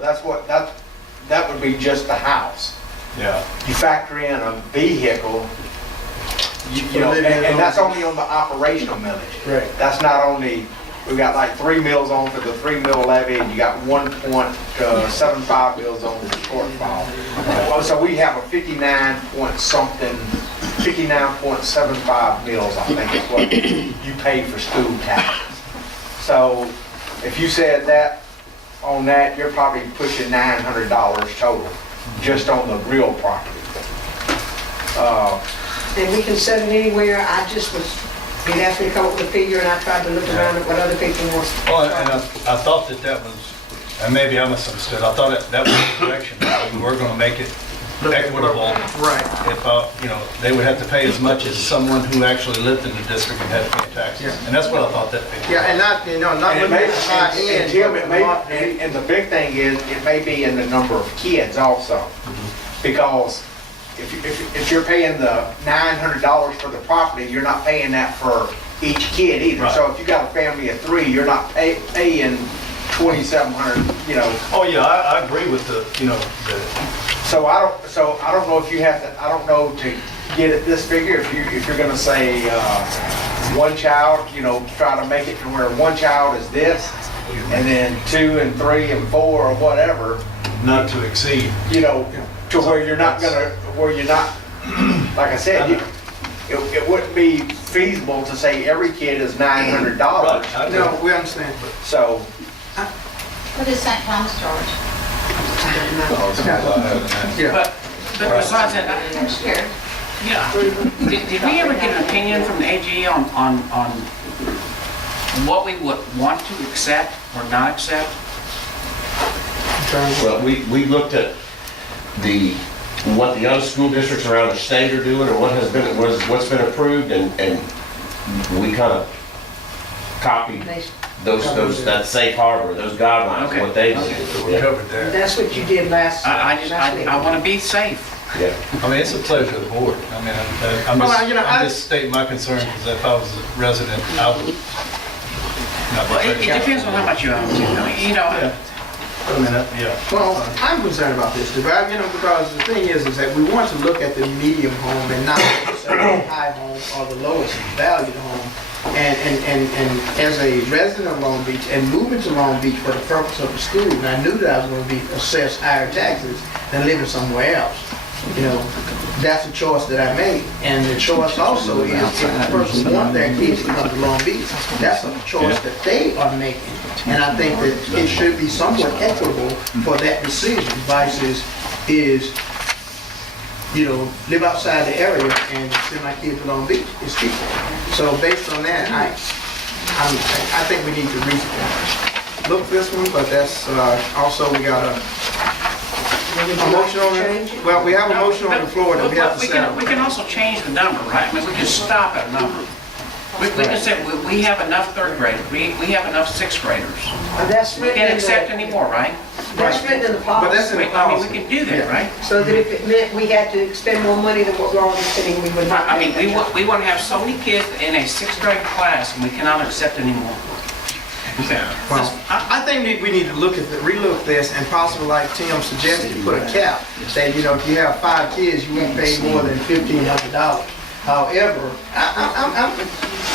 remember, that would be just the house. Yeah. You factor in a vehicle, you know, and that's only on the operational millage. Right. That's not only, we got like 3 mills on for the 3 mill levy, and you got 1.75 mills on for the shortfall. Well, so we have a 59.75 mills, I think is what you pay for school taxes. So if you said that, on that, you're probably pushing $900 total, just on the real property. And we can set it anywhere. I just was, you'd asked me to come up with a figure, and I tried to look around at what other people were. Well, and I thought that was, and maybe I misunderstood, I thought that was the direction, that we were gonna make it equitable. Right. If, you know, they would have to pay as much as someone who actually lived in the district and had to pay taxes. Yeah. And that's what I thought that figure. Yeah, and not, you know, not And it looking may, at the high and end. Tim, but it may, and the big thing is, it may be in the number of kids also. Because if you're paying the $900 for the property, you're not paying that for each kid either. Right. So if you got a family of 3, you're not paying $2,700, you know. Oh, yeah, I agree with the, you know, the, So I don't know if you have to, I don't know to get at this figure, if you're gonna say, one child, you know, try to make it to where one child is this, and then 2 and 3 and 4 or whatever, not to exceed. you know, to where you're not gonna, like I said, it wouldn't be feasible to say every kid is $900. Right, I agree. No, we understand. So, What is St. Thomas charge? Yeah. But besides that, I'm scared. yeah, did we ever get an opinion from the AG on what we would want to accept or not accept? Well, we looked at what the other school districts around the state are doing, or what's been approved, and we kind of copied that safe harbor, those guidelines, Okay. what they do. We covered that. That's what you did last week. I want to be safe. Yeah. I mean, it's a pleasure of the board. I mean, I'm Well, you know, I'm just stating my concern, because if I was a resident, I would not be Well, it afraid. depends on how much you own, you know. Yeah. I mean, yeah. Well, I'm concerned about this too, but, you know, because the thing is that we want to look at the medium home and not necessarily the high home or the lowest valued home. And as a resident of Long Beach and moving to Long Beach for the purpose of the school, and I knew that I was going to be assessed higher taxes than living somewhere else. You know, that's a choice that I made. And the choice also is if the person wants their kids to come to Long Beach, that's a choice that they are making. And I think that it should be somewhat equitable for that decision versus you know, live outside the area and send my kids to Long Beach. It's cheaper. So based on that, I think we need to look this one, but that's also we got a motion on it. Well, we have a motion on the floor that we have to settle. We can also change the number, right? I mean, we can stop at a number. We can say, we have enough 3rd graders, we have enough 6th graders. That's We written can't in accept the, any more, right? that's written in the But that's policy. in the I mean, we policy. can do that, right? So that if it meant we had to expend more money than what we're already spending, we would not. I mean, pay we that. want to have so many kids in a 6th grade class, and we cannot accept any more. Well, I think we need to relook this and possibly, like Tim suggested, put a cap. Say, you know, if you have 5 kids, you won't pay more than $1,500. However, I have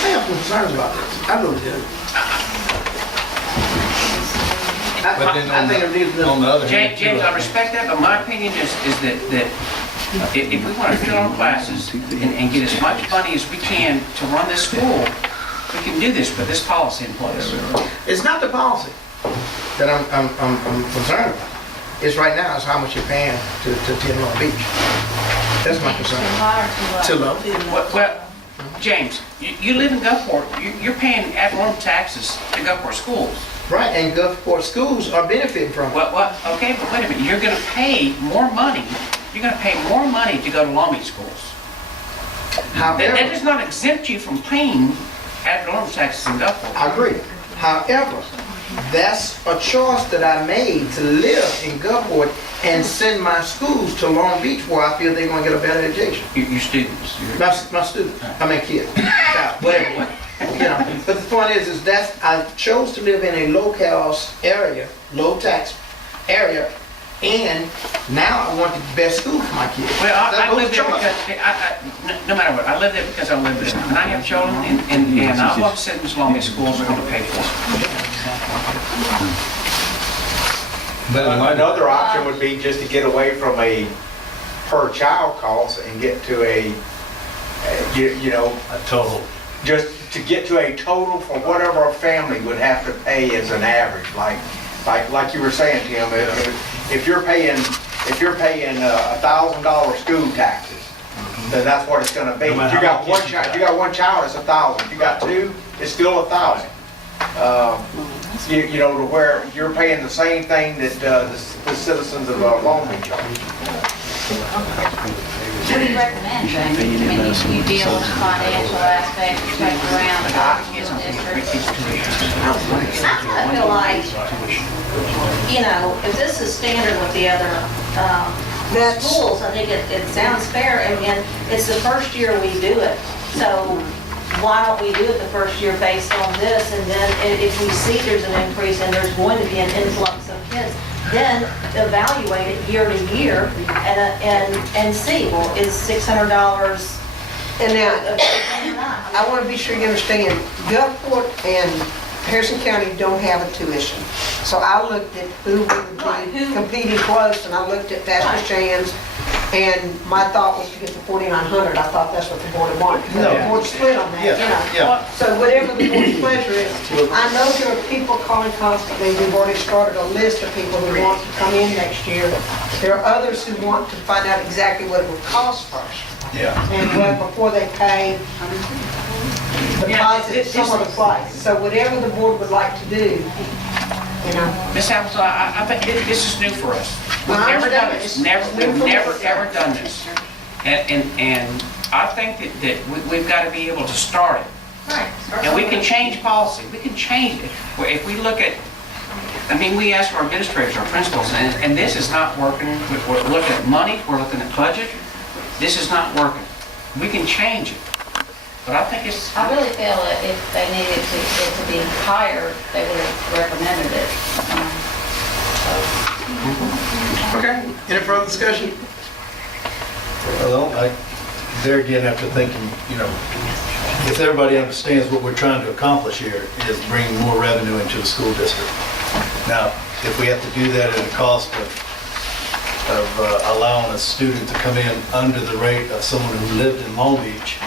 some concerns about this. I really do. But then I think it needs to on the other hand, James, I respect that, but my opinion is that if we want to fill our classes and get as much money as we can to run this school, we can do this, put this policy in place. It's not the policy that I'm concerned about. It's right now, it's how much you're paying to attend Long Beach. That's my concern. Too low. Well, James, you live in Gulfport, you're paying ad valorem taxes to Gulfport schools. Right, and Gulfport schools are benefiting from it. Okay, but wait a minute, you're going to pay more money to go to Long Beach schools. That However, does not exempt you from paying ad valorem taxes in Gulfport. I agree. However, that's a choice that I made to live in Gulfport and send my schools to Long Beach where I feel they're going to get a better education. Your students. My students, I mean kids, child, whatever. You know, but the point is that I chose to live in a low-cost area, low tax area, and now I want the best school for my kids. Well, I That live goes there choice. because, no matter what, I live there because I live there. And I have children, and I want to send them as long as schools are going to pay for it. But it might- Another option would be just to get away from a per child cost and get to a, you know, a total. just to get to a total for whatever a family would have to pay as an average, like you were saying, Tim, if you're paying $1,000 school taxes, then that's what it's gonna be. No matter If you how got many one kids you child, got. if you got one child, it's 1,000. If you got two, it's still 1,000. You know, to where you're paying the same thing that the citizens of Long Beach are. What do you recommend, James? I mean, you deal with the financial aspect, you take around the school district. I feel like, you know, if this is standard with the other schools, I think it sounds fair, and it's the first year we do it. So why don't we do it the first year based on this, and then if we see there's an increase and there's going to be an influx of kids, then evaluate it year to year and see, well, is $600 And now, enough? I want to be sure you understand, Gulfport and Harrison County don't have a tuition. So I looked at who would Right, be who- competing close, and I looked at Pastor Shands, and my thought was to get the 4,900. I thought that's what the board wanted. The No. board split on that, you know. Yeah. So whatever the board's pleasure is, I know there are people calling constantly. We've already started a list of people who want to come in next year. There are others who want to find out exactly what it would cost first. Yeah. And before they pay deposit some of the price. So whatever the board would like to do, you know. Ms. Hamilton, I think this is new for us. We've Well, I never done understand. this, It's we've new for never, us. ever done this. And I think that we've got to be able to start it. Right. And we can change policy, we can change it. Well, if we look at, I mean, we ask our administrators, our principals, and this is not working. We're looking at money, we're looking at budget. This is not working. We can change it. But I think it's, I really feel that if they needed it to be higher, they would have recommended it. Okay, any further discussion? Well, there again, after thinking, you know, if everybody understands what we're trying to accomplish here is bring more revenue into the school district. Now, if we have to do that at a cost of allowing a student to come in under the rate of someone who lived in Long Beach,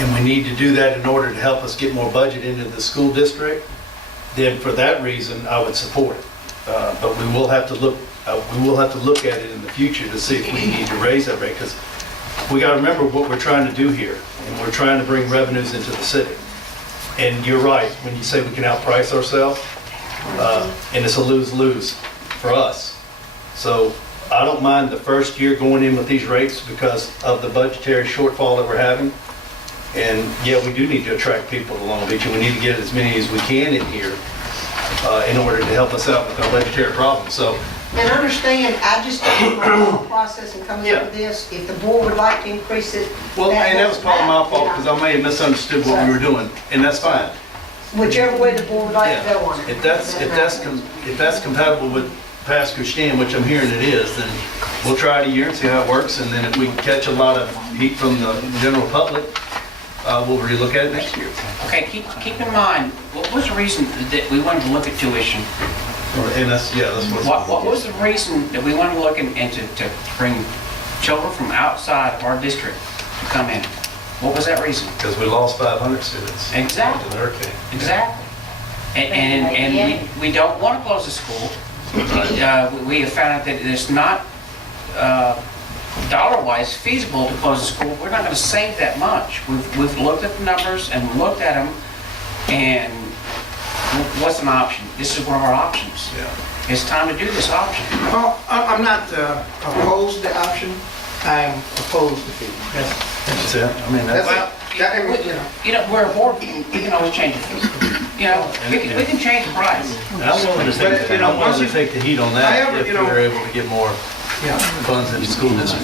and we need to do that in order to help us get more budget into the school district, then for that reason, I would support it. But we will have to look at it in the future to see if we need to raise that rate, because we got to remember what we're trying to do here, and we're trying to bring revenues into the city. And you're right, when you say we can outprice ourselves, and it's a lose-lose for us. So I don't mind the first year going in with these rates because of the budgetary shortfall that we're having. And yeah, we do need to attract people to Long Beach, and we need to get as many as we can in here in order to help us out with our budgetary problems. So, And understand, I just did my thought process in coming up with this. If the board would like to increase it. well, and that was part of my fault you know, because I may have misunderstood what we were doing, and that's fine. Whichever way the board would like to Yeah. go on it. If that's compatible with past Christian, which I'm hearing it is, then we'll try it a year and see how it works, and then if we can catch a lot of heat from the general public, we'll relook at it next year. okay, keep in mind, what was the reason that we wanted to look at tuition? And that's What was the reason that we wanted to look into to bring children from outside of our district to come in? What was that reason? Because we lost 500 students. Exactly. To the hurricane. Exactly. And we don't want to close the school. We have found out that it's not dollar-wise feasible to close the school. We're not going to save that much. We've looked at the numbers and looked at them, and what's an option? This is one of our options. Yeah. It's time to do this option. Well, I'm not opposed to the option, I'm opposed to fee. That's it. I mean, that's. Well, you know, we're a board, we can always change it. You know, we can change the price. I'm willing to take the heat on that However, if we were able to get more Yeah. funds in the school district.